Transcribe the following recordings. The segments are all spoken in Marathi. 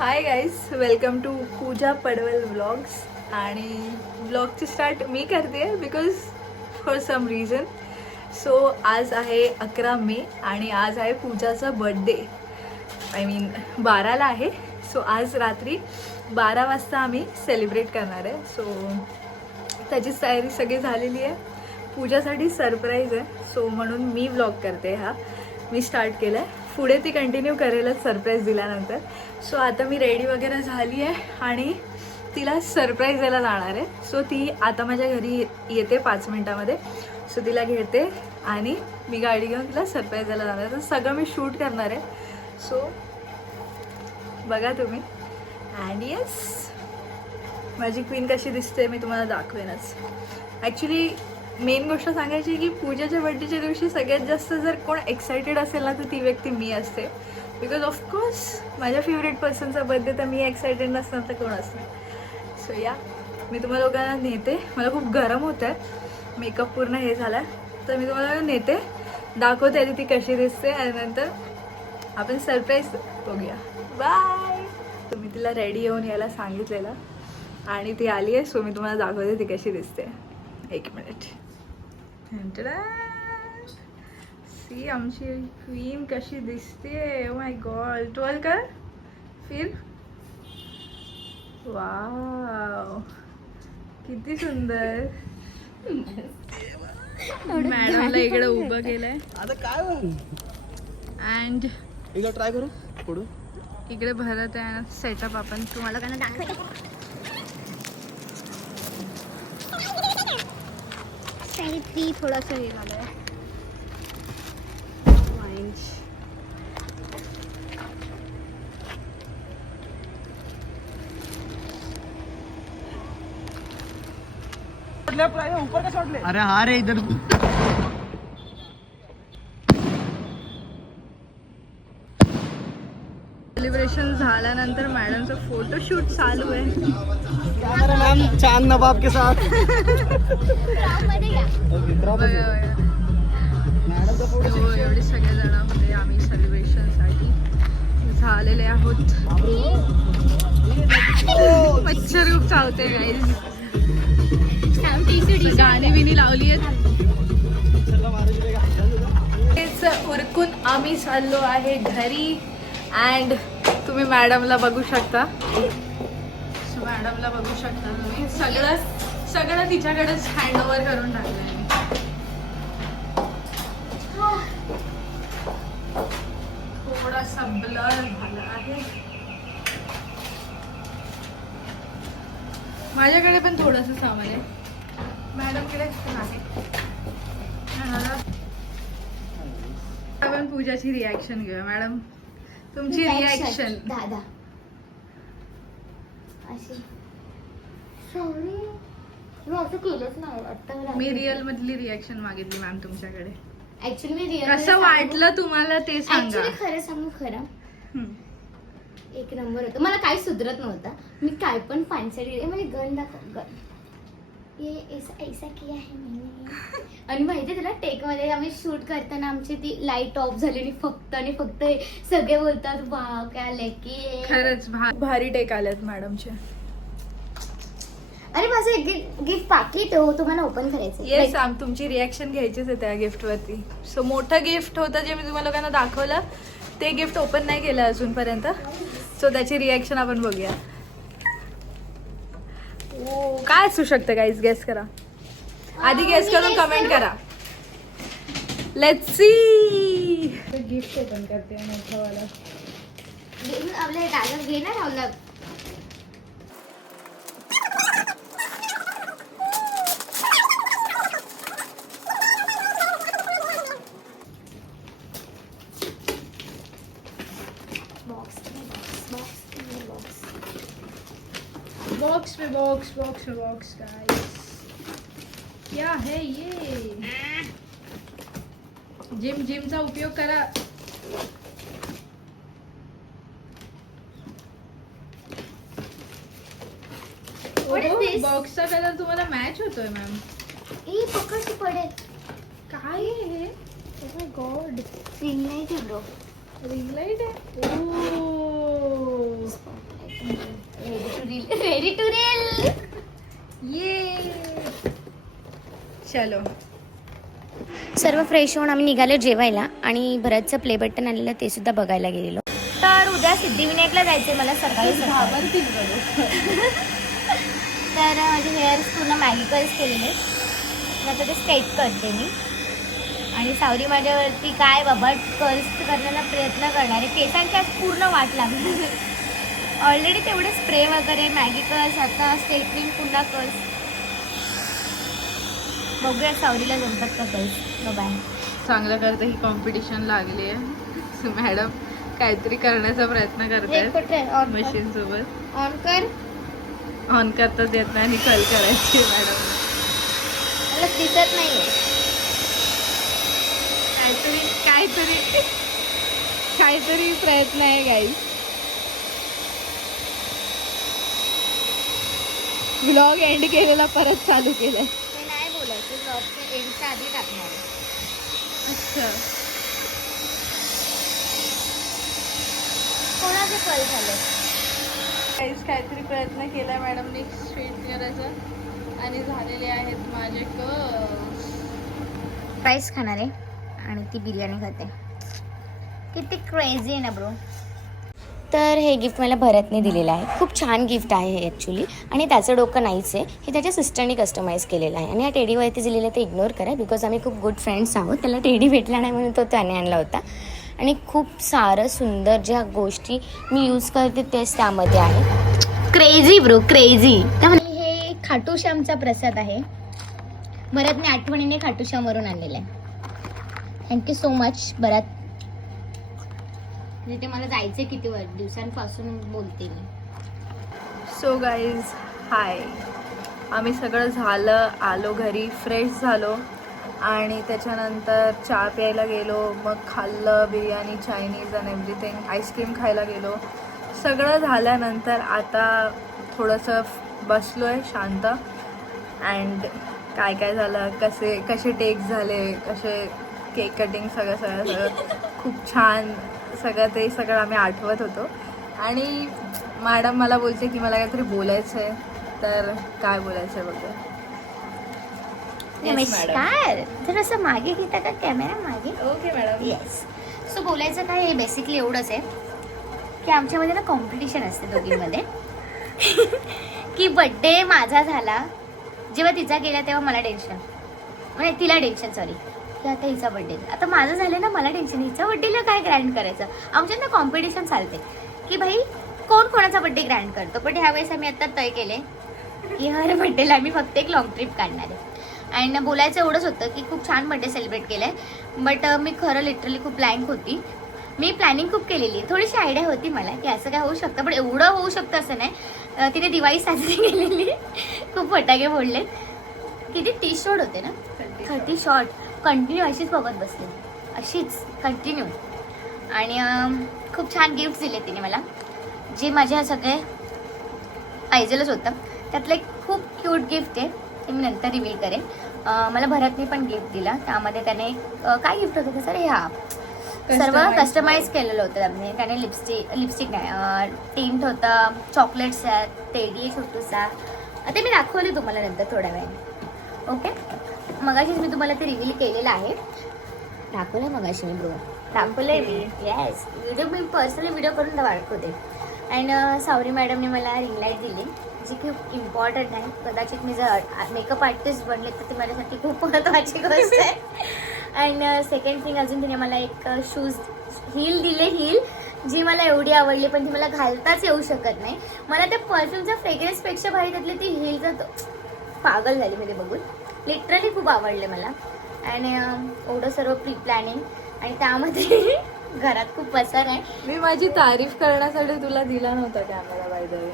High guys, welcome to Pooja Padwal vlogs. आणि व्लॉगची स्टार्ट मी करते because for some reason. So आज आहे 11 मे आणि आज आहे पूजाचा बर्थडे. आय मीन 12ला आहे. सो आज रात्री 12 वाजता आम्ही सेलिब्रेट करणार आहे. सो त्याचीच तयारी सगळी झालेली आहे. पूजासाठी सरप्राईज आहे. सो म्हणून मी व्लॉग करते. मी स्टार्ट केलं आहे. पुढे ती कंटिन्यू करेलच सरप्राईज दिल्यानंतर. सो आता मी रेडी वगैरे झाली आहे आणि तिला सरप्राईज द्यायला जाणार आहे. सो ती आता माझ्या घरी येते 5 मिनटामध्ये. सो तिला घेते आणि मी गाडी घेऊन तिला सरप्राईज द्यायला जाणार आहे. तर सगळं मी शूट करणार आहे. सो बघा तुम्ही. अँड येस, माझी क्वीन कशी दिसते मी तुम्हाला दाखवेनच. ॲक्च्युली मेन गोष्ट सांगायची की पूजाच्या बर्थडेच्या दिवशी सगळ्यात जास्त जर कोण एक्सायटेड असेल ना तर ती व्यक्ती मी असते. बिकॉज ऑफकोर्स माझ्या फेवरेट पर्सनचा बर्थडे तर मी एक्सायटेड नसणार तर कोण असणार. सो या, मी तुम्हाला लोकांना नेते. मला खूप गरम होतं आहे, मेकअप पूर्ण हे झाला आहे. तर मी तुम्हाला नेते, दाखवते आधी ती कशी दिसते आणि नंतर आपण सरप्राईज बघूया. बाय. तुम्ही तिला रेडी येऊन यायला सांगितलेलं आणि ती आली आहे. सो मी तुम्हाला दाखवते ती कशी दिसते. 1 मिनिट. सी आमची क्वीन कशी दिसते. Oh my God. 12 कर फिर. वाव, किती सुंदर. मॅडमला इकडे उभं केलंय. आता काय अँड एकदा ट्राय करू पुढे. इकडे भरत आहे सेटअप. आपण तुम्हाला काय दाखवायचं. थोडासा हे झालं आहे. ऊपर का सोडले. अरे हा रे इधर. सेलिब्रेशन झाल्यानंतर मॅडमचं फोटोशूट चालू आहे. मैम चांद नवाब के साथ. एवढे सगळे जण होते. आम्ही सेलिब्रेशनसाठी झालेले आहोत. मच्छर खूप चावते गाईज. गाणी बिणी लावली आहेत. तेच उरकून आम्ही चाललो आहे घरी. अँड तुम्ही मॅडमला बघू शकता. मॅडमला बघू शकता तुम्ही. सगळं तिच्याकडेच हँडओव्हर करून टाकलंय. थोडासा ब्लर झाला आहे. माझ्याकडे पण थोडंसं सामान आहे. मॅडमकडे नाही. आपण पूजाची रिॲक्शन घेऊया. मॅडम, तुमची रिॲक्शन. दादा अशी सॉरी मी असं केलंच नाही. आता मी रिअल मधली रिॲक्शन मागितली मॅम तुमच्याकडे. ऍक्च्युली मी रिअल कसं वाटलं तुम्हाला ते सांगा. खरं सांगू खरं एक नंबर होतं. मला काही सुधरत नव्हतं. मी काय पण फॅन्सी म्हणजे गन दाखव ये ऐसा किया है मैंने. आणि माहिती तुला टेक मध्ये आम्ही शूट करताना आमची ती लाईट ऑफ झाली आणि फक्त सगळे बोलतात वाव काय लेकी. खरंच भारी टेक आल्यात मॅडमचे. अरे माझं एक गिफ्ट बाकी तो तुम्हाला ओपन करायचं. येस, तुमची रिॲक्शन घ्यायचीच आहे त्या गिफ्ट वरती. सो मोठं गिफ्ट होतं जे मी तुम्हाला लोकांना दाखवलं. ते गिफ्ट ओपन नाही केलं अजूनपर्यंत. सो त्याची रिॲक्शन आपण बघूया. काय असू शकतं गाईज, गेस करा. आधी गेस करून कमेंट करा. Let's see. गिफ्ट ओपन करते मोठावाला. आपल्या दादा घे ना राहुल. Box guys. क्या है ये. जिमचा उपयोग करा. बॉक्सचा कलर तुम्हाला मॅच होतोय मॅम. ए पकड पडेल. काय आहे हे. Oh my God. Ring light आहे ब्रो. रिंग लाईट आहे. ओ ये चलो. सर्व फ्रेश होऊन आम्ही निघालो जेवायला आणि भरतचं प्ले बटन आलेलं ते सुद्धा बघायला गेलेलो. तर उद्या सिद्धिविनायकला जायचंय मला सकाळी घाबरतील बघू. तर माझे हेअर्स पूर्ण मॅगिकल्स केलेले आता ते स्ट्रेट करते मी. आणि सावरी माझ्यावरती काय बाबा कर्ल्स करण्याचा प्रयत्न करणार आहे. केसांच्या पूर्ण वाट लागली. ऑलरेडी तेवढे स्प्रे वगैरे मॅगिकल्स आता स्ट्रेटनिंग पुन्हा कर्ल्स. बघूया सावरीला जमतात का कर्ल्स. बाय. चांगलं करते. ही कॉम्पिटिशन लागली आहे. मॅडम काहीतरी करण्याचा प्रयत्न करतायत मशीन सोबत. ऑन कर. ऑन करताच येत नाही आणि कल करायची मॅडम. मला दिसत नाहीये. काहीतरी प्रयत्न आहे गाईस. व्लॉग एंड केलेला परत चालू केलाय. ते नाही बोलायचं ब्लॉगच्या एंडच्या आधी टाकणार आहे. अच्छा. कोणाचे कल झाले. काहीतरी प्रयत्न केला मॅडमने स्ट्रेट करायचा आणि झालेले आहेत माझे राईस खाणार आहे आणि ती बिर्याणी खाते. किती क्रेझी आहे ना ब्रो. तर हे गिफ्ट मला भरतने दिलेलं आहे. खूप छान गिफ्ट आहे हे ॲक्च्युली. आणि त्याचं डोकं नाहीच आहे. हे त्याच्या सिस्टरने कस्टमाइज केलेलं आहे. आणि या टेडीवरती दिलेलं ते इग्नोर करा बिकॉज आम्ही खूप गुड फ्रेंड्स आहोत. त्याला टेडी भेटला नाही म्हणून तो त्याने आणला होता. आणि खूप सारं सुंदर ज्या गोष्टी मी यूज करते तेच त्यामध्ये आहे. Crazy bro crazy. त्यामुळे हे खाटूश्यामचा प्रसाद आहे. भरतने आठवणीने खाटूश्यामवरून आणलेला आहे. थँक्यू सो मच भरत. म्हणजे ते मला जायचं किती दिवसांपासून बोलते मी. So guys hi. आम्ही सगळं झालं, आलो घरी, फ्रेश झालो आणि त्याच्यानंतर चहा प्यायला गेलो. मग खाल्लं biryani, Chinese and everything. Ice cream खायला गेलो. सगळं झाल्यानंतर आता थोडंसं बसलो आहे शांत. अँड काय झालं, कसे टेक्स झाले, कसे केक कटिंग, सगळं खूप छान. सगळं आम्ही आठवत होतो. आणि मॅडम मला बोलते की मला काहीतरी बोलायचं आहे. तर काय बोलायचं आहे बघा. नमस्कार. तर असं मागे घेता का कॅमेरा मागे. Okay madam. येस. सो बोलायचं काय हे बेसिकली एवढंच आहे की आमच्यामध्ये ना कॉम्पिटिशन असते दोघींमध्ये. की बड्डे माझा झाला जेव्हा तिचा गेला तेव्हा मला टेन्शन, म्हणजे तिला टेन्शन सॉरी की आता हिचा बड्डे. आता माझं झालं ना मला टेन्शन हिचा बड्डेला काय ग्रँड करायचं. आमच्यात ना कॉम्पिटिशन चालते की भाई कोण कोणाचा बड्डे ग्रँड करतो. पण ह्यावेळेस आम्ही आता तय केले की हर बड्डेला आम्ही फक्त एक लॉंग ट्रिप काढणार आहे. आणि बोलायचं एवढंच होतं की खूप छान बड्डे सेलिब्रेट केलं आहे. बट मी खरं लिटरली खूप ब्लँक होती. मी प्लॅनिंग खूप केलेली. थोडीशी आयडिया होती मला की असं काय होऊ शकतं पण एवढं होऊ शकतं असं नाही. तिने दिवाळी साजरी केलेली. खूप फटाके फोडले. किती 30 शॉट होते ना. 30 शॉट कंटिन्यू अशीच बघत बसले. अशीच कंटिन्यू. आणि खूप छान गिफ्ट दिले तिने मला जे माझ्या सगळे पाहिजेलच होतं. त्यातलं एक खूप क्यूट गिफ्ट आहे ते मी नंतर रिव्हील करेन. मला भरतने पण गिफ्ट दिला. त्यामध्ये त्याने काय गिफ्ट होतं का सर. ह्या सर्व कस्टमाइज केलेलं होतं त्यामध्ये. त्याने लिपस्टिक नाही टिंट होता, चॉकलेट्स आहेत, टेडी छोटूसा. ते मी दाखवले तुम्हाला नंतर थोड्या वेळाने. ओके. मगाशीच मी तुम्हाला ते रिव्हील केलेलं आहे. दाखवलंय मगाशी मी ब्रो. दाखवलंय मी. येस. व्हिडिओ मी पर्सनली व्हिडिओ करून दाखवते. अँड सावरी मॅडमने मला रिंग लाईट दिली जी खूप इम्पॉर्टंट आहे. कदाचित मी जर मेकअप आर्टिस्ट बनले तर ती माझ्यासाठी खूप महत्त्वाची गोष्ट आहे. अँड सेकंड थिंग अजून तिने मला एक शूज हील दिले. हील जी मला एवढी आवडली पण ती मला घालताच येऊ शकत नाही. मला त्या परफ्यूमच्या फ्रेग्रन्सपेक्षा भारी त्यातली ती हीलचा पागल झाली मी ते बघून. लिटरली खूप आवडले मला. आणि एवढं सर्व प्री प्लॅनिंग आणि त्यामध्ये घरात खूप पसार आहे. मी माझी तारीफ करण्यासाठी तुला दिला नव्हता कॅमेरा बाय द वे.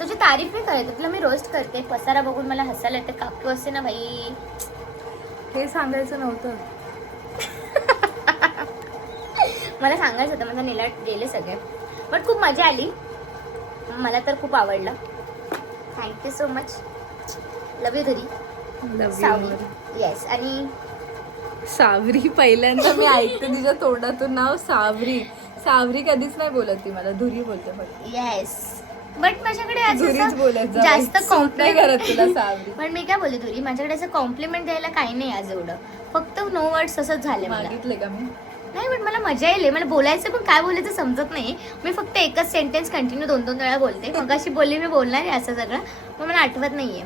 तुझी तारीफ नाही करत तुला मी रोस्ट करते. पसारा बघून मला हसायला येते. काकू असते ना बाई. हे सांगायचं नव्हतं. मला सांगायचं होतं. माझा निलाट गेले सगळे बट खूप मजा आली. मला तर खूप आवडलं. Thank you so much. Love you धरी. सावरी. येस. आणि सावरी पहिल्यांदा मी ऐकते तिच्या तोंडातून नाव सावरी. सावरी कधीच नाही बोलत ती मला. धुरी बोलते फक्त. येस. बट माझ्याकडे असं घरीच बोलत जा जास्त बाई. सूट नाही करत तुला सावरी. पण मी काय बोलते तुरी माझ्याकडे असं कॉम्प्लिमेंट द्यायला काही नाही आज एवढं, फक्त नो वर्ड्स असंच झालं मला. मागितले का मी? नाही पण मला मजा येईल, मला बोलायचं पण काय बोलायचं समजत नाही. मी फक्त एकच सेंटेन्स कंटिन्यू 2-2 वेळा बोलते. मग अशी बोलली मी बोलणार आहे असं सगळं, मग मला आठवत नाहीये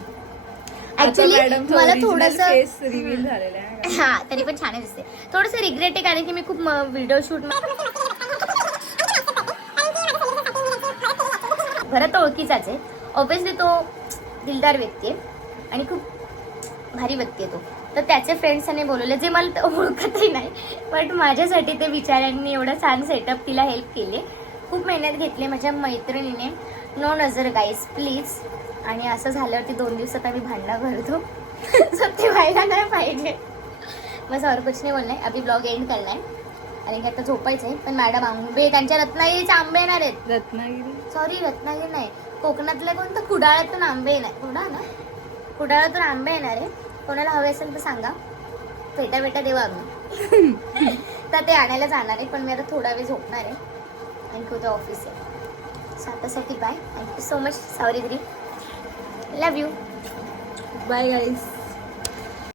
ऍक्च्युली. मला थोडस फेस रिव्हील झालेला आहे. हा तरी पण छान दिसते. थोडस रिग्रेट आहे कारण की मी खूप व्हिडिओ शूट भरत तो ओळखीचाच आहे ऑब्विसली. तो दिलदार व्यक्ती आहे आणि खूप भारी व्यक्ती आहे तो. तर त्याचे फ्रेंड्सने बोलवले जे मला ओळखतही नाही, बट माझ्यासाठी ते विचारांनी एवढं छान सेटअप तिला हेल्प केली. खूप मेहनत घेतली माझ्या मैत्रिणीने. नो नजर गाईज प्लीज. आणि असं झाल्यावरती 2 दिवसात आम्ही भांडणं भरतो. ते व्हायला नाही पाहिजे. बस और कुछ नाही बोलणार. अभी ब्लॉग एंड करणार आणि आता झोपायचं आहे. पण मॅडम आंबे त्यांच्या रत्नागिरीचे आंबे येणार आहेत. रत्नागिरी सॉरी रत्नागिरी नाही, कोकणातल्या कोणतं कुडाळातून आंबे येणार. कुडाळ ना, कुडाळातून आंबे येणार आहे. कोणाला हवे असेल तर सांगा, भेटा देवा आम्ही. तर ते आणायला जाणार आहे. पण मी आता थोडा वेळ झोपणार आहे आणि उद्या ऑफिस आहे. सो आतासाठी bye. Thank you so much Savari दिदी. Love you. Bye guys.